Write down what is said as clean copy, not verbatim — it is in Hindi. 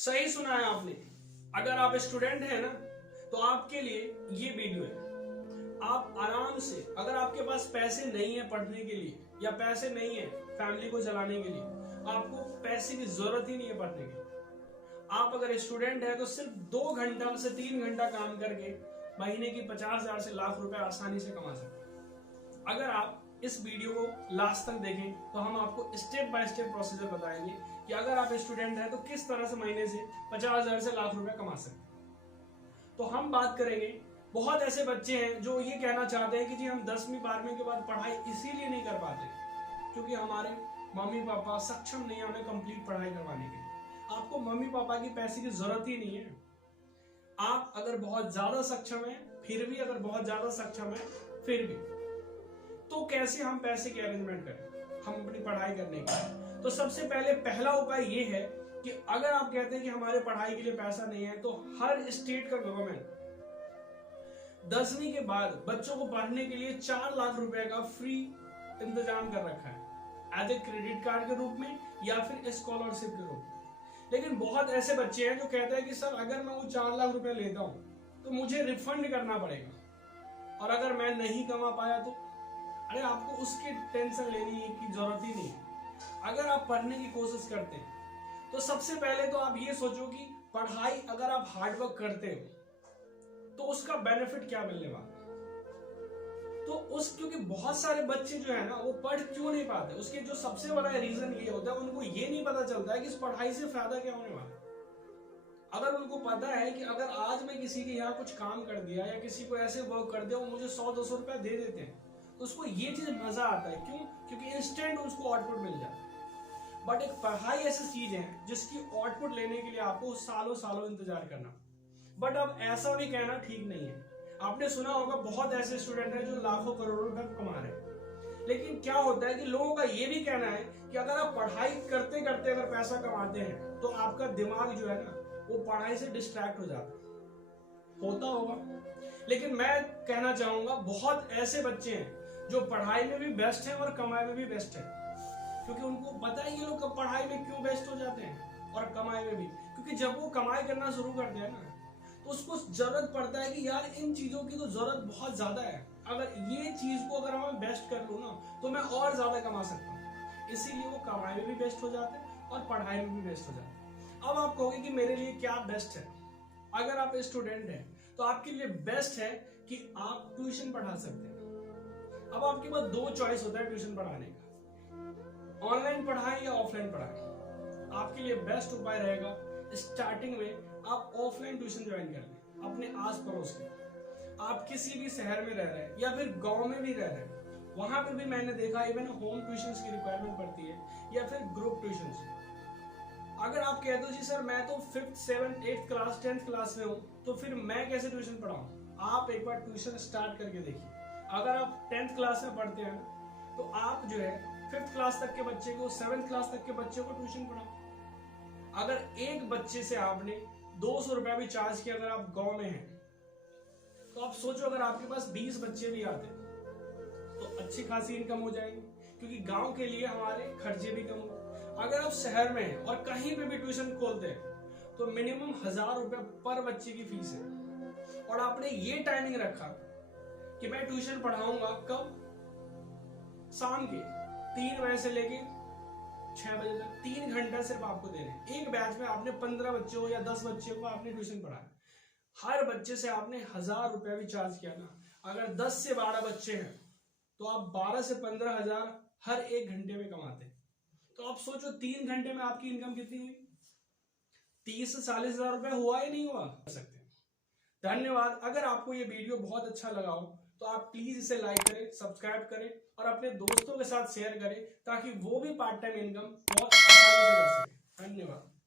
सही सुना है आपने। अगर आप स्टूडेंट हैं ना तो आपके लिए ये वीडियो है। आप आराम से, अगर आपके पास पैसे नहीं है पढ़ने के लिए या पैसे नहीं है फैमिली को चलाने के लिए, आपको पैसे की जरूरत ही नहीं है पढ़ने के लिए। आप अगर स्टूडेंट है तो सिर्फ 2 घंटा से 3 घंटा काम करके महीने की 50,000 से लाख रुपए आसानी से कमा सकते हैं। अगर आप इस वीडियो को लास्ट तक देखें तो हम आपको स्टेप बाय स्टेप प्रोसीजर बताएंगे कि अगर आप स्टूडेंट हैं तो किस तरह से महीने से 50,000 से लाख रुपए कमा सकते हैं। तो हम बात करेंगे, बहुत ऐसे बच्चे हैं जो ये कहना चाहते हैं कि जी हम 10वीं 12वीं के बाद पढ़ाई इसीलिए नहीं कर पाते क्योंकि हमारे मम्मी पापा सक्षम नहीं है हमें कंप्लीट पढ़ाई करवाने के लिए। आपको मम्मी पापा की पैसे की जरूरत ही नहीं है। आप अगर बहुत ज्यादा सक्षम है फिर भी, अगर बहुत ज्यादा सक्षम है फिर भी, तो कैसे हम पैसे की अरेंजमेंट करें हम अपनी पढ़ाई करने की। तो सबसे पहले पहला उपाय ये है कि अगर आप कहते हैं कि हमारे पढ़ाई के लिए पैसा नहीं है तो हर स्टेट का गवर्नमेंट 10वीं के बाद बच्चों को पढ़ने के लिए 4 लाख रुपए का फ्री इंतजाम कर रखा है, एज ए क्रेडिट कार्ड के रूप में या फिर स्कॉलरशिप के रूप में। लेकिन बहुत ऐसे बच्चे हैं जो कहते हैं कि सर अगर मैं वो 4 लाख रुपए लेता हूं तो मुझे रिफंड करना पड़ेगा और अगर मैं नहीं कमा पाया तो। अरे आपको उसकी टेंशन लेने की जरूरत ही नहीं है। अगर आप पढ़ने की कोशिश करते हैं तो सबसे पहले तो आप ये सोचो कि पढ़ाई अगर आप हार्डवर्क करते हो तो उसका बेनिफिट क्या मिलने वाला है। तो क्योंकि बहुत सारे बच्चे जो है ना वो पढ़ क्यों नहीं पाते, उसके जो सबसे बड़ा रीजन ये होता है उनको ये नहीं पता चलता है कि इस पढ़ाई से फायदा क्या होने वाला है। अगर उनको पता है कि अगर आज मैं किसी के यहाँ कुछ काम कर दिया या किसी को ऐसे वर्क कर दिया वो मुझे 100-200 रुपया दे देते हैं तो उसको ये चीज मजा आता है। क्यों? क्योंकि इंस्टेंट उसको आउटपुट मिल जाता है। बट एक पढ़ाई ऐसी चीज है जिसकी आउटपुट लेने के लिए आपको सालों सालों इंतजार करना। बट अब ऐसा भी कहना ठीक नहीं है। आपने सुना होगा बहुत ऐसे स्टूडेंट हैं जो लाखों करोड़ों रुपए कमा रहे हैं। लेकिन क्या होता है कि लोगों का ये भी कहना है कि अगर आप पढ़ाई करते करते अगर पैसा कमाते हैं तो आपका दिमाग जो है ना वो पढ़ाई से डिस्ट्रैक्ट हो जाता है। होता होगा, लेकिन मैं कहना चाहूंगा बहुत ऐसे बच्चे हैं जो पढ़ाई में भी बेस्ट हैं और कमाई में भी बेस्ट हैं। क्योंकि उनको पता है ये लोग पढ़ाई में क्यों बेस्ट हो जाते हैं और कमाई में भी, क्योंकि जब वो कमाई करना शुरू करते हैं ना तो उसको जरूरत पड़ता है कि यार इन चीजों की तो जरूरत बहुत ज्यादा है, अगर ये चीज को अगर मैं बेस्ट कर लूं ना तो मैं और ज्यादा कमा सकता हूँ। इसीलिए वो कमाई में भी बेस्ट हो जाते हैं और पढ़ाई में भी बेस्ट हो जाते हैं। अब आप कहोगे कि मेरे लिए क्या बेस्ट है। अगर आप स्टूडेंट हैं तो आपके लिए बेस्ट है कि आप ट्यूशन पढ़ा सकते हैं। अब आपके पास 2 चॉइस होता है ट्यूशन पढ़ाने का, ऑनलाइन पढ़ाएं या ऑफलाइन पढ़ाएं। आपके लिए बेस्ट उपाय रहेगा स्टार्टिंग में आप ऑफलाइन ट्यूशन ज्वाइन कर लें अपने आस पड़ोस के। आप किसी भी शहर में रह रहे हैं या फिर गांव में भी रह रहे हैं, वहां पे भी मैंने देखा इवन होम ट्यूशन की रिक्वायरमेंट पड़ती है या फिर ग्रुप ट्यूशन। अगर आप कहते हो जी सर मैं तो 5th 7th 8th class 10th class में हूं तो फिर मैं कैसे ट्यूशन पढ़ाऊं, आप एक बार ट्यूशन स्टार्ट करके देखिए। अगर आप 10th क्लास में पढ़ते हैं तो आप जो है 5th क्लास तक के बच्चे को, 7th क्लास तक के बच्चे को ट्यूशन पढ़ाओ। अगर एक बच्चे से आपने 200 रुपया भी चार्ज किया, अगर आप गांव में हैं तो आप सोचो अगर आपके पास 20 बच्चे भी आते तो अच्छी खासी इनकम हो जाएगी, क्योंकि गांव के लिए हमारे खर्चे भी कम हो। अगर आप शहर में हैं और कहीं पे भी ट्यूशन खोलते हैं तो मिनिमम 1000 रुपया पर बच्चे की फीस है और आपने ये टाइमिंग रखा कि मैं ट्यूशन पढ़ाऊंगा कब, शाम के 3 बजे से लेके 6 बजे तक, 3 घंटा सिर्फ आपको देने। एक बैच में आपने 15 बच्चों या 10 बच्चों को आपने ट्यूशन पढ़ाया, हर बच्चे से आपने 1000 रुपया भी चार्ज किया ना, अगर 10 से 12 बच्चे हैं तो आप 12 से 15,000 हर 1 घंटे में कमाते हैं। तो आप सोचो 3 घंटे में आपकी इनकम कितनी हुई, 30 से 40,000 रुपया हुआ ही नहीं हुआ सकते। धन्यवाद। अगर आपको ये वीडियो बहुत अच्छा लगा हो तो आप प्लीज इसे लाइक करें, सब्सक्राइब करें और अपने दोस्तों के साथ शेयर करें ताकि वो भी पार्ट टाइम इनकम बहुत आसानी से कर सके। धन्यवाद।